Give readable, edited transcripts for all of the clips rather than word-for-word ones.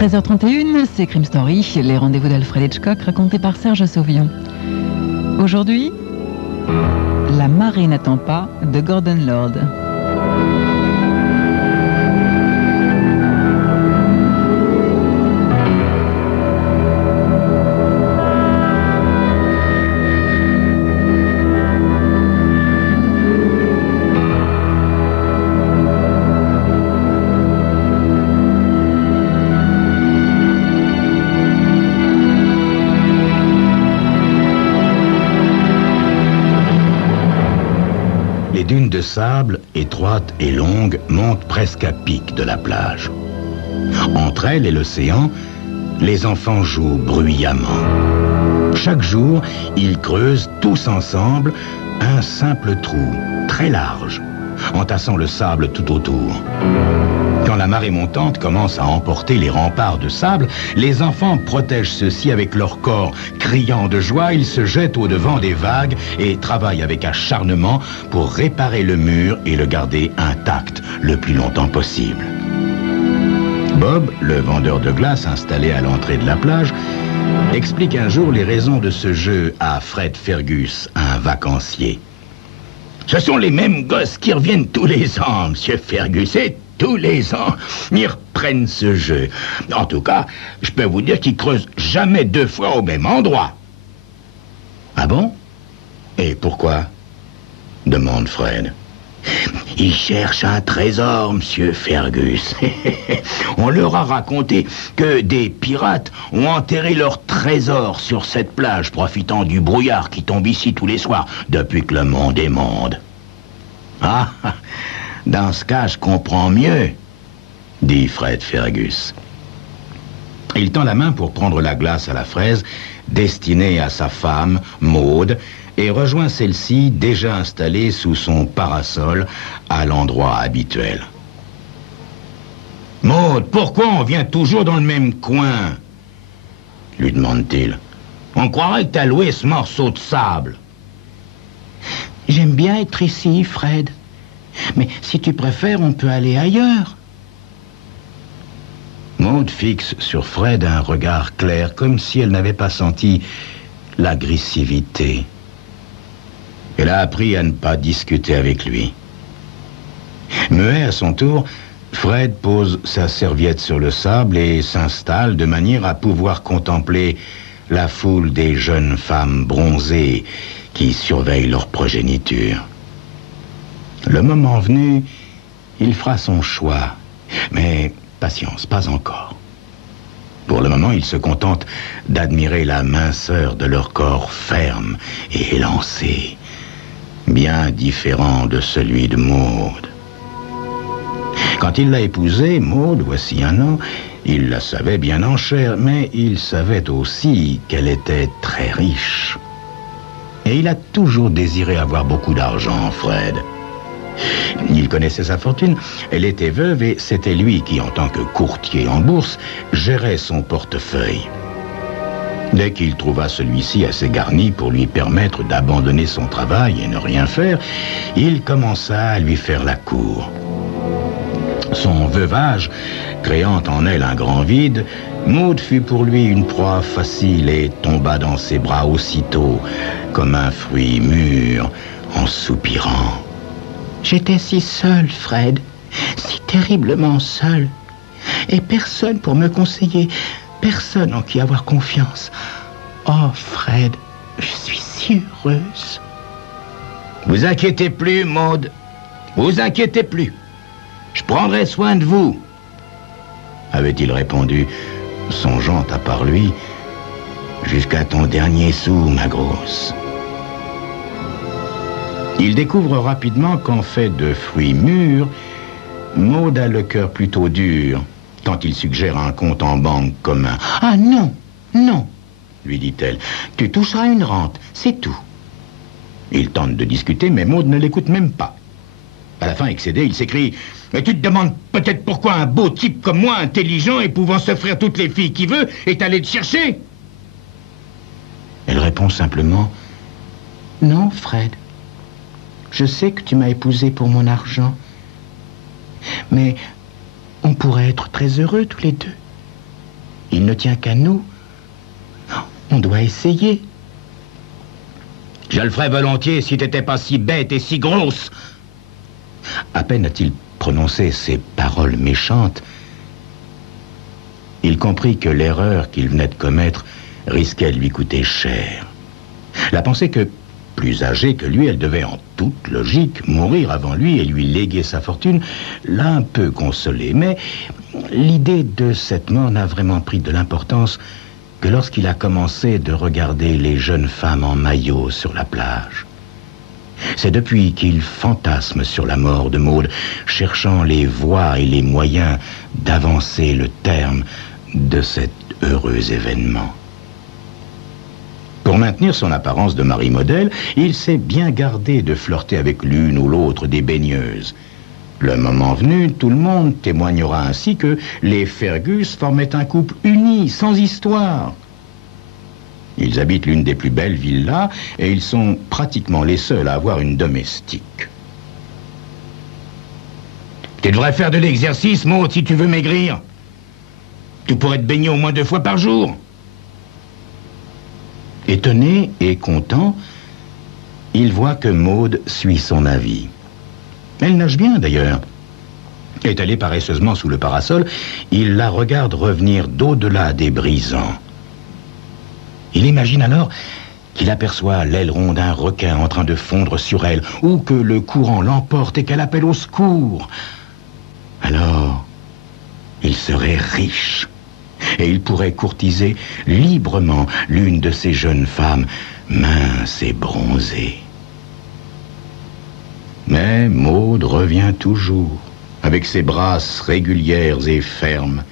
13h31, c'est Crime Story, les rendez-vous d'Alfred Hitchcock racontés par Serge Sauvion. Aujourd'hui, La marée n'attend pas de Gordon Lord. Les dunes de sable, étroites et longues, montent presque à pic de la plage. Entre elles et l'océan, les enfants jouent bruyamment. Chaque jour, ils creusent tous ensemble un simple trou, très large, entassant le sable tout autour. Quand la marée montante commence à emporter les remparts de sable, les enfants protègent ceux-ci avec leur corps. Criant de joie, ils se jettent au-devant des vagues et travaillent avec acharnement pour réparer le mur et le garder intact le plus longtemps possible. Bob, le vendeur de glace installé à l'entrée de la plage, explique un jour les raisons de ce jeu à Fred Fergus, un vacancier. Ce sont les mêmes gosses qui reviennent tous les ans, monsieur Fergus, et tous les ans, ils reprennent ce jeu. En tout cas, je peux vous dire qu'ils creusent jamais deux fois au même endroit. Ah bon? Et pourquoi? Demande Fred. Ils cherchent un trésor, monsieur Fergus. On leur a raconté que des pirates ont enterré leur trésor sur cette plage, profitant du brouillard qui tombe ici tous les soirs, depuis que le monde est monde. Ah, dans ce cas, je comprends mieux, dit Fred Fergus. Il tend la main pour prendre la glace à la fraise, destinée à sa femme, Maude, et rejoint celle-ci déjà installée sous son parasol à l'endroit habituel. « Maude, pourquoi on vient toujours dans le même coin ?» lui demande-t-il. « On croirait que t'as loué ce morceau de sable. »« J'aime bien être ici, Fred. Mais si tu préfères, on peut aller ailleurs. » Maude fixe sur Fred un regard clair, comme si elle n'avait pas senti l'agressivité. Elle a appris à ne pas discuter avec lui. Muet à son tour, Fred pose sa serviette sur le sable et s'installe de manière à pouvoir contempler la foule des jeunes femmes bronzées qui surveillent leur progéniture. Le moment venu, il fera son choix, mais patience, pas encore. Pour le moment, il se contente d'admirer la minceur de leur corps ferme et élancé, bien différent de celui de Maude. Quand il l'a épousée, Maude, voici un an, il la savait bien en chair, mais il savait aussi qu'elle était très riche. Et il a toujours désiré avoir beaucoup d'argent, Fred. Il connaissait sa fortune, elle était veuve et c'était lui qui, en tant que courtier en bourse, gérait son portefeuille. Dès qu'il trouva celui-ci assez garni pour lui permettre d'abandonner son travail et ne rien faire, il commença à lui faire la cour. Son veuvage, créant en elle un grand vide, Maude fut pour lui une proie facile et tomba dans ses bras aussitôt, comme un fruit mûr, en soupirant. « J'étais si seule, Fred, si terriblement seule, et personne pour me conseiller, personne en qui avoir confiance. Oh, Fred, je suis si heureuse. » « Vous inquiétez plus, Maude, vous inquiétez plus. Je prendrai soin de vous, » avait-il répondu, songeant à part lui, « jusqu'à ton dernier sou, ma grosse. » Il découvre rapidement qu'en fait de fruits mûrs, Maude a le cœur plutôt dur quand il suggère un compte en banque commun. « Ah non, non, lui dit-elle, tu toucheras une rente, c'est tout. » Il tente de discuter, mais Maude ne l'écoute même pas. À la fin, excédé, il s'écrie « Mais tu te demandes peut-être pourquoi un beau type comme moi, intelligent et pouvant s'offrir toutes les filles qu'il veut, est allé te chercher ?» Elle répond simplement « Non, Fred. Je sais que tu m'as épousé pour mon argent. Mais on pourrait être très heureux tous les deux. Il ne tient qu'à nous. On doit essayer. Je le ferais volontiers si t'étais pas si bête et si grosse. À peine a-t-il prononcé ces paroles méchantes, il comprit que l'erreur qu'il venait de commettre risquait de lui coûter cher. La pensée que, plus âgée que lui, elle devait en toute logique mourir avant lui et lui léguer sa fortune, l'a un peu consolé. Mais l'idée de cette mort n'a vraiment pris de l'importance que lorsqu'il a commencé de regarder les jeunes femmes en maillot sur la plage. C'est depuis qu'il fantasme sur la mort de Maude, cherchant les voies et les moyens d'avancer le terme de cet heureux événement. Pour maintenir son apparence de mari modèle, il s'est bien gardé de flirter avec l'une ou l'autre des baigneuses. Le moment venu, tout le monde témoignera ainsi que les Fergus formaient un couple uni, sans histoire. Ils habitent l'une des plus belles villas et ils sont pratiquement les seuls à avoir une domestique. Tu devrais faire de l'exercice, Maud, si tu veux maigrir. Tu pourrais te baigner au moins 2 fois par jour. Étonné et content, il voit que Maud suit son avis. Elle nage bien, d'ailleurs. Étalée paresseusement sous le parasol, il la regarde revenir d'au-delà des brisants. Il imagine alors qu'il aperçoit l'aileron d'un requin en train de fondre sur elle, ou que le courant l'emporte et qu'elle appelle au secours. Alors, il serait riche, et il pourrait courtiser librement l'une de ces jeunes femmes minces et bronzées. Mais Maud revient toujours, avec ses brasses régulières et fermes.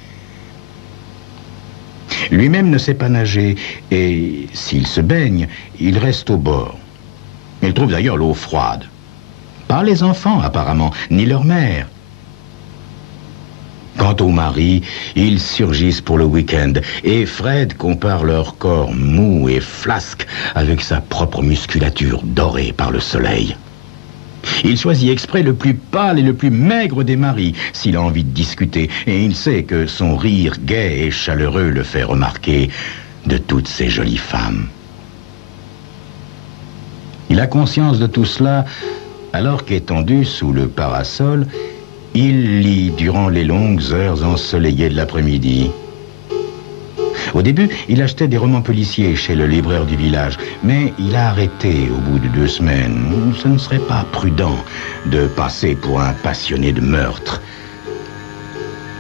Lui-même ne sait pas nager, et s'il se baigne, il reste au bord. Il trouve d'ailleurs l'eau froide. Pas les enfants, apparemment, ni leur mère. Quant aux maris, ils surgissent pour le week-end, et Fred compare leur corps mou et flasque avec sa propre musculature dorée par le soleil. Il choisit exprès le plus pâle et le plus maigre des maris s'il a envie de discuter, et il sait que son rire gai et chaleureux le fait remarquer de toutes ces jolies femmes. Il a conscience de tout cela alors qu'étendu sous le parasol, il lit durant les longues heures ensoleillées de l'après-midi. Au début, il achetait des romans policiers chez le libraire du village, mais il a arrêté au bout de 2 semaines. Ce ne serait pas prudent de passer pour un passionné de meurtre.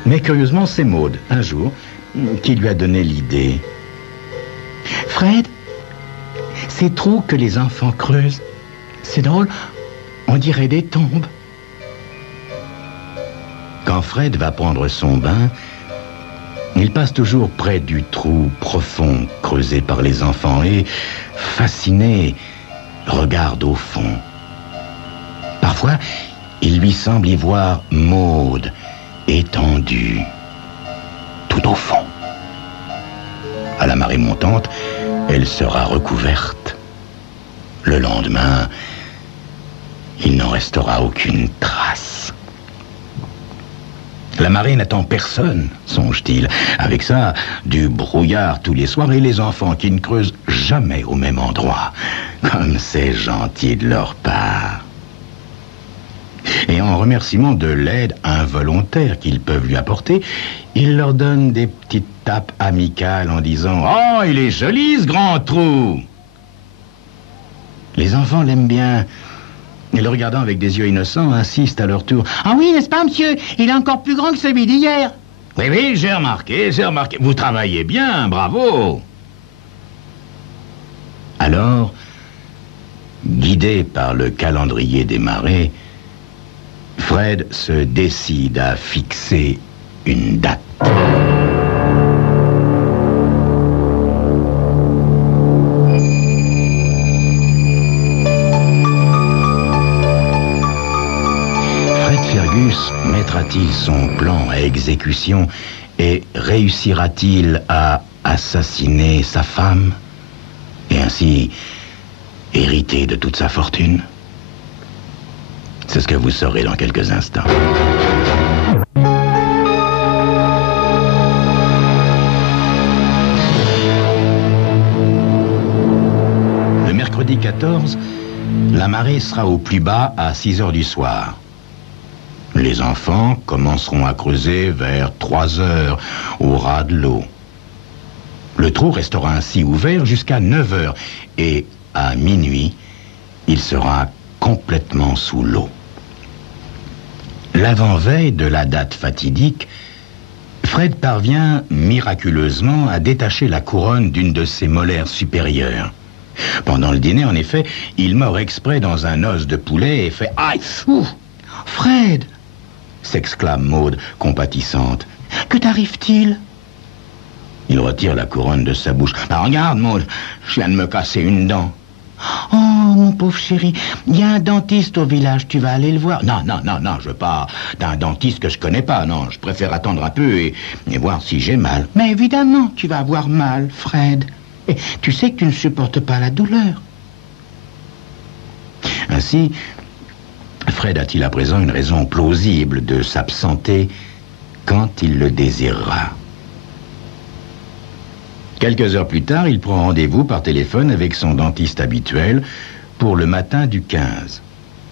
Mais curieusement, c'est Maud, un jour, qui lui a donné l'idée. « Fred, ces trous que les enfants creusent, c'est drôle, on dirait des tombes. » Quand Fred va prendre son bain, il passe toujours près du trou profond creusé par les enfants et, fasciné, regarde au fond. Parfois, il lui semble y voir Maud, étendue, tout au fond. À la marée montante, elle sera recouverte. Le lendemain, il n'en restera aucune trace. La marée n'attend personne, songe-t-il. Avec ça, du brouillard tous les soirs et les enfants qui ne creusent jamais au même endroit. Comme c'est gentil de leur part. Et en remerciement de l'aide involontaire qu'ils peuvent lui apporter, il leur donne des petites tapes amicales en disant « Oh, il est joli ce grand trou !» Les enfants l'aiment bien. Et le regardant avec des yeux innocents, insistent à leur tour. « Ah oui, n'est-ce pas, monsieur? Il est encore plus grand que celui d'hier. »« Oui, oui, j'ai remarqué. Vous travaillez bien, bravo !» Alors, guidé par le calendrier des marées, Fred se décide à fixer une date. Mettra-t-il son plan à exécution et réussira-t-il à assassiner sa femme et ainsi hériter de toute sa fortune? C'est ce que vous saurez dans quelques instants. Louis XIV, la marée sera au plus bas à 6 heures du soir. Les enfants commenceront à creuser vers 3 heures au ras de l'eau. Le trou restera ainsi ouvert jusqu'à 9 heures et à minuit, il sera complètement sous l'eau. L'avant-veille de la date fatidique, Fred parvient miraculeusement à détacher la couronne d'une de ses molaires supérieures. Pendant le dîner, en effet, il mord exprès dans un os de poulet et fait « Aïe! Ouh! Fred !» s'exclame Maude, compatissante. « Que t'arrive-t-il » Il retire la couronne de sa bouche. « Regarde, Maude, je viens de me casser une dent. »« Oh, mon pauvre chéri, il y a un dentiste au village, tu vas aller le voir. »« Non, je veux pas d'un dentiste que je connais pas, non, je préfère attendre un peu et voir si j'ai mal. »« Mais évidemment, tu vas avoir mal, Fred. Et tu sais que tu ne supportes pas la douleur. » Ainsi, Fred a-t-il à présent une raison plausible de s'absenter quand il le désirera. Quelques heures plus tard, il prend rendez-vous par téléphone avec son dentiste habituel pour le matin du 15.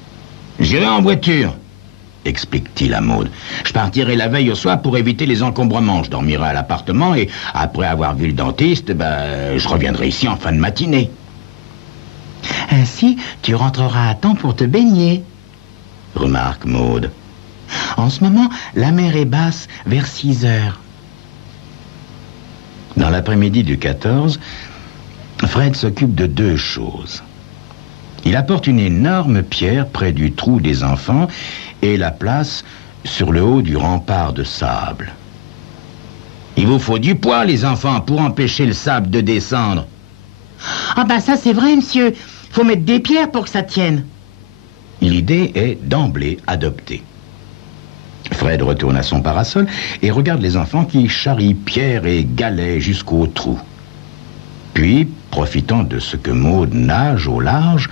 « J'irai en voiture, » explique-t-il à Maude. « Je partirai la veille au soir pour éviter les encombrements. Je dormirai à l'appartement et, après avoir vu le dentiste, je reviendrai ici en fin de matinée. »« Ainsi, tu rentreras à temps pour te baigner, » remarque Maude. « En ce moment, la mer est basse vers 6 heures. » Dans l'après-midi du 14, Fred s'occupe de 2 choses. Il apporte une énorme pierre près du trou des enfants et la place sur le haut du rempart de sable. « Il vous faut du poids, les enfants, pour empêcher le sable de descendre. »« Ah ça c'est vrai, monsieur. Faut mettre des pierres pour que ça tienne. » L'idée est d'emblée adoptée. Fred retourne à son parasol et regarde les enfants qui charrient pierres et galets jusqu'au trou. Puis, profitant de ce que Maude nage au large,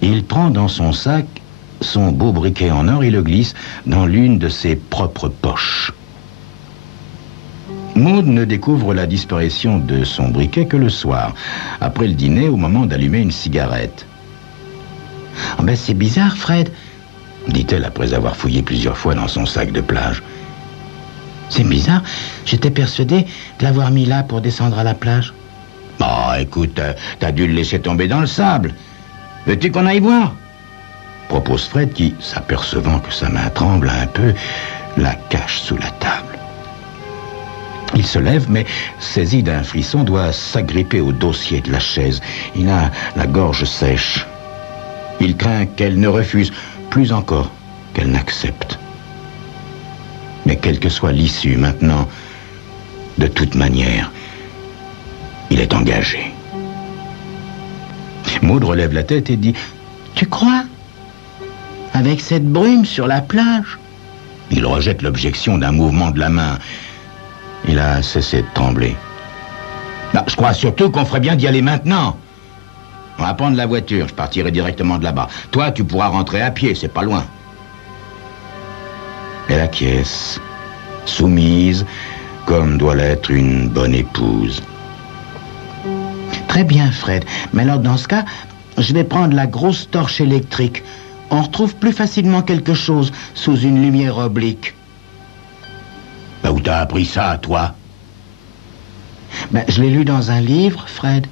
il prend dans son sac son beau briquet en or et le glisse dans l'une de ses propres poches. Maude ne découvre la disparition de son briquet que le soir, après le dîner, au moment d'allumer une cigarette. « Oh c'est bizarre, Fred, » dit-elle après avoir fouillé plusieurs fois dans son sac de plage. « C'est bizarre, j'étais persuadée de l'avoir mis là pour descendre à la plage. »« Oh, écoute, t'as dû le laisser tomber dans le sable. Veux-tu qu'on aille voir ?» propose Fred qui, s'apercevant que sa main tremble un peu, la cache sous la table. Il se lève, mais, saisi d'un frisson, doit s'agripper au dossier de la chaise. Il a la gorge sèche. Il craint qu'elle ne refuse, plus encore qu'elle n'accepte. Mais quelle que soit l'issue maintenant, de toute manière, il est engagé. Maude relève la tête et dit « Tu crois ? Avec cette brume sur la plage ?» Il rejette l'objection d'un mouvement de la main. Il a cessé de trembler. « Je crois surtout qu'on ferait bien d'y aller maintenant. On va prendre la voiture, je partirai directement de là-bas. Toi, tu pourras rentrer à pied, c'est pas loin. » Elle acquiesce, soumise, comme doit l'être une bonne épouse. « Très bien, Fred. Mais alors, dans ce cas, je vais prendre la grosse torche électrique. On retrouve plus facilement quelque chose sous une lumière oblique. » Où t'as appris ça, toi ? Je l'ai lu dans un livre, Fred.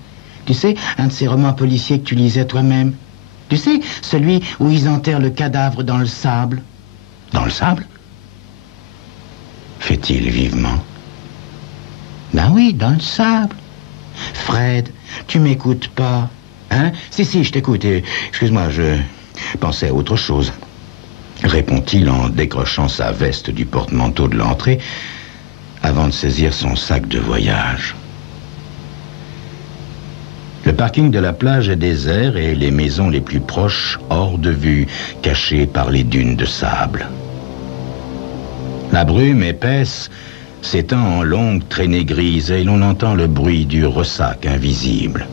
Tu sais, un de ces romans policiers que tu lisais toi-même. Tu sais, celui où ils enterrent le cadavre dans le sable. Dans le sable ? Fait-il vivement. Oui, dans le sable. Fred, tu m'écoutes pas. Hein ? Si, je t'écoute. Excuse-moi, je pensais à autre chose. Répond-il en décrochant sa veste du porte-manteau de l'entrée avant de saisir son sac de voyage. Le parking de la plage est désert et les maisons les plus proches hors de vue, cachées par les dunes de sable. La brume épaisse s'étend en longues traînées grises et l'on entend le bruit du ressac invisible.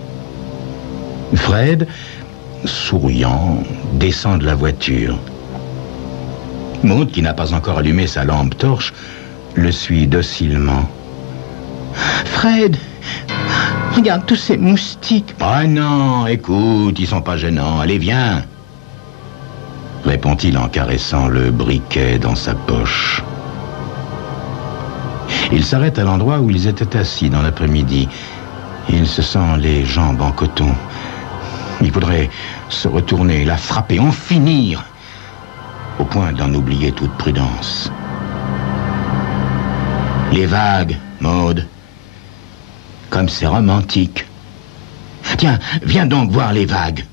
Fred, souriant, descend de la voiture. Maude, qui n'a pas encore allumé sa lampe torche, le suit docilement. « Fred, Regarde tous ces moustiques. Ah non, écoute, ils sont pas gênants. Allez, viens, répond-il en caressant le briquet dans sa poche. Il s'arrête à l'endroit où ils étaient assis dans l'après-midi. Il se sent les jambes en coton. Il voudrait se retourner, la frapper, en finir, au point d'en oublier toute prudence. Les vagues, Maud. Comme c'est romantique. Tiens, viens donc voir les vagues.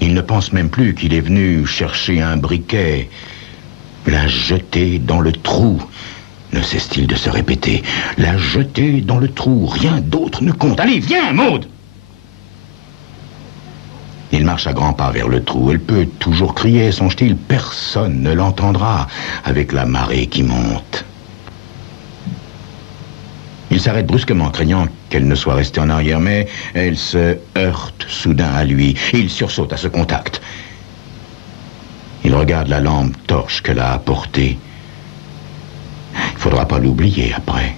Il ne pense même plus qu'il est venu chercher un briquet, la jeter dans le trou. Ne cesse-t-il de se répéter. La jeter dans le trou, rien d'autre ne compte. Allez, viens, Maud! Il marche à grands pas vers le trou. Elle peut toujours crier, songe-t-il. Personne ne l'entendra avec la marée qui monte. Il s'arrête brusquement, craignant qu'elle ne soit restée en arrière, mais elle se heurte soudain à lui. Il sursaute à ce contact. Il regarde la lampe torche qu'elle a apportée. Il ne faudra pas l'oublier après.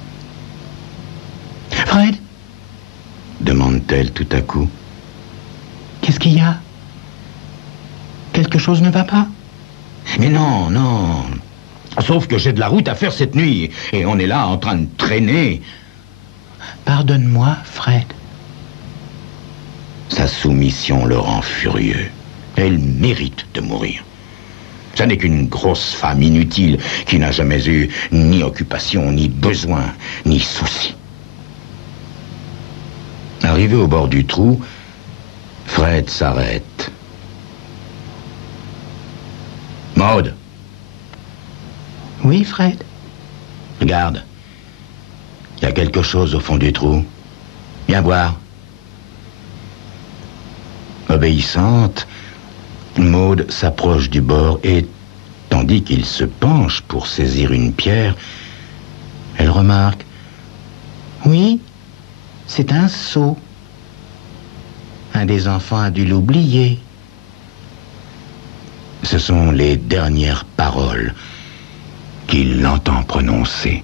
« Fred ?» demande-t-elle tout à coup. « Qu'est-ce qu'il y a? Quelque chose ne va pas ?»« Mais non, non. Sauf que j'ai de la route à faire cette nuit, et on est là en train de traîner. »« Pardonne-moi, Fred. » Sa soumission le rend furieux. Elle mérite de mourir. Ça n'est qu'une grosse femme inutile qui n'a jamais eu ni occupation, ni besoin, ni souci. Arrivé au bord du trou, Fred s'arrête. « Maud !»« Oui, Fred ?»« Regarde, il y a quelque chose au fond du trou. Viens voir. » Obéissante, Maud s'approche du bord et, tandis qu'il se penche pour saisir une pierre, elle remarque « Oui, c'est un seau. Un des enfants a dû l'oublier. » Ce sont les dernières paroles qu'il entend prononcer.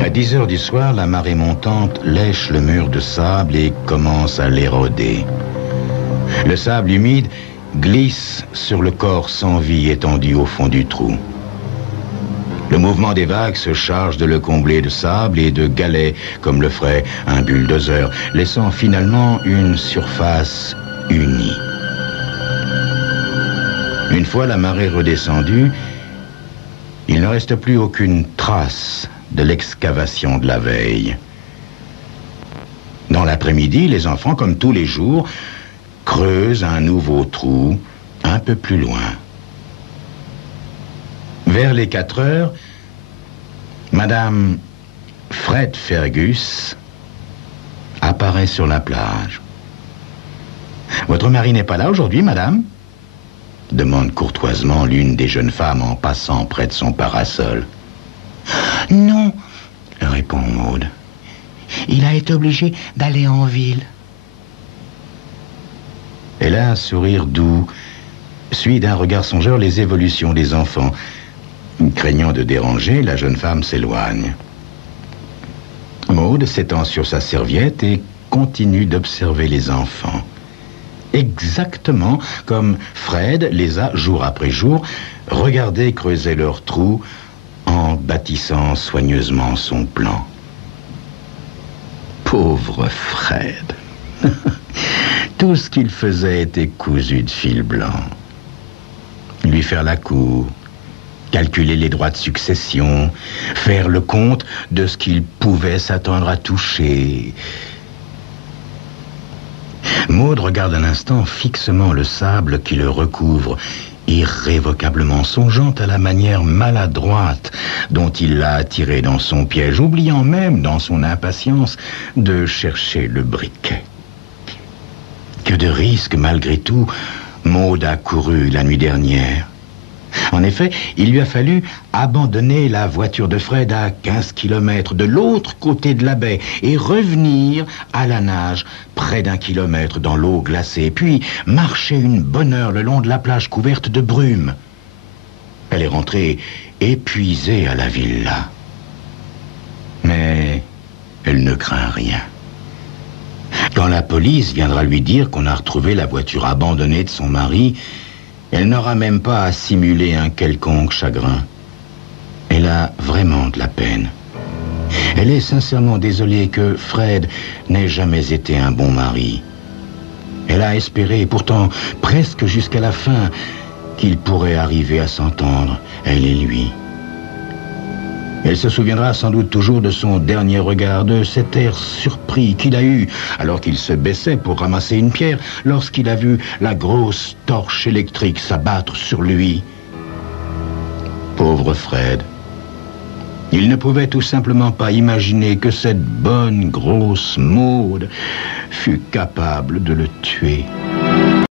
À 10 heures du soir, la marée montante lèche le mur de sable et commence à l'éroder. Le sable humide glisse sur le corps sans vie étendu au fond du trou. Le mouvement des vagues se charge de le combler de sable et de galets, comme le ferait un bulldozer, laissant finalement une surface unie. Une fois la marée redescendue, il ne reste plus aucune trace de l'excavation de la veille. Dans l'après-midi, les enfants, comme tous les jours, creusent un nouveau trou un peu plus loin. Vers les 4 heures, Madame Fred Fergus apparaît sur la plage. « Votre mari n'est pas là aujourd'hui, madame ?» demande courtoisement l'une des jeunes femmes en passant près de son parasol. « Non, » répond Maud. « Il a été obligé d'aller en ville. » Elle a un sourire doux, suit d'un regard songeur les évolutions des enfants. Craignant de déranger, la jeune femme s'éloigne. Maud s'étend sur sa serviette et continue d'observer les enfants. Exactement comme Fred les a, jour après jour, regardés creuser leur trou en bâtissant soigneusement son plan. Pauvre Fred. Tout ce qu'il faisait était cousu de fil blanc. Lui faire la cour, calculer les droits de succession, faire le compte de ce qu'il pouvait s'attendre à toucher. Maud regarde un instant fixement le sable qui le recouvre, irrévocablement songeant à la manière maladroite dont il l'a attiré dans son piège, oubliant même, dans son impatience, de chercher le briquet. Que de risques, malgré tout, Maud a couru la nuit dernière. En effet, il lui a fallu abandonner la voiture de Fred à 15 kilomètres de l'autre côté de la baie et revenir à la nage près d'1 kilomètre dans l'eau glacée, puis marcher une bonne heure le long de la plage couverte de brume. Elle est rentrée épuisée à la villa. Mais elle ne craint rien. Quand la police viendra lui dire qu'on a retrouvé la voiture abandonnée de son mari, elle n'aura même pas à simuler un quelconque chagrin. Elle a vraiment de la peine. Elle est sincèrement désolée que Fred n'ait jamais été un bon mari. Elle a espéré, pourtant presque jusqu'à la fin, qu'ils pourraient arriver à s'entendre, elle et lui. Elle se souviendra sans doute toujours de son dernier regard, de cet air surpris qu'il a eu alors qu'il se baissait pour ramasser une pierre, lorsqu'il a vu la grosse torche électrique s'abattre sur lui. Pauvre Fred. Il ne pouvait tout simplement pas imaginer que cette bonne grosse Maude fût capable de le tuer.